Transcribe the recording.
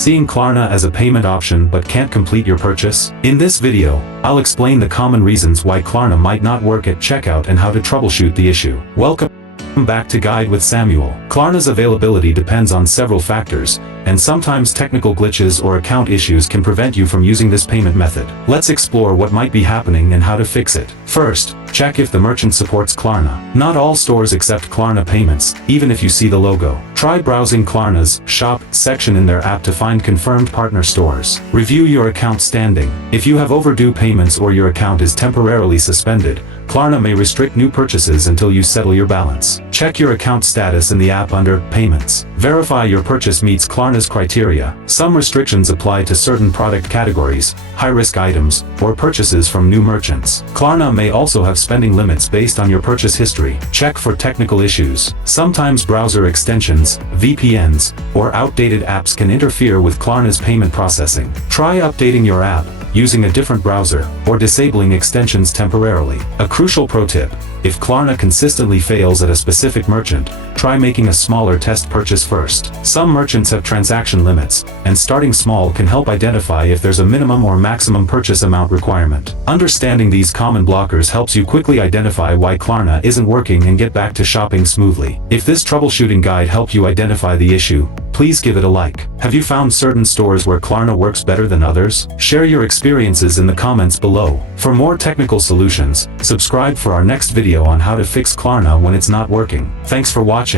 Seeing Klarna as a payment option but can't complete your purchase? In this video, I'll explain the common reasons why Klarna might not work at checkout and how to troubleshoot the issue. Welcome back to Guide with Samuel. Klarna's availability depends on several factors, and sometimes technical glitches or account issues can prevent you from using this payment method. Let's explore what might be happening and how to fix it. First, check if the merchant supports Klarna. Not all stores accept Klarna payments, even if you see the logo. Try browsing Klarna's Shop section in their app to find confirmed partner stores. Review your account standing. If you have overdue payments or your account is temporarily suspended, Klarna may restrict new purchases until you settle your balance. Check your account status in the app under Payments. Verify your purchase meets Klarna's criteria. Some restrictions apply to certain product categories, high-risk items, or purchases from new merchants. Klarna may also have spending limits based on your purchase history. Check for technical issues. Sometimes browser extensions, VPNs, or outdated apps can interfere with Klarna's payment processing. Try updating your app, using a different browser, or disabling extensions temporarily. A crucial pro tip: if Klarna consistently fails at a specific merchant, try making a smaller test purchase first. Some merchants have transaction limits, and starting small can help identify if there's a minimum or maximum purchase amount requirement. Understanding these common blockers helps you quickly identify why Klarna isn't working and get back to shopping smoothly. If this troubleshooting guide helped you identify the issue, please give it a like. Have you found certain stores where Klarna works better than others? Share your experiences in the comments below. For more technical solutions, subscribe for our next video on how to fix Klarna when it's not working. Thanks for watching.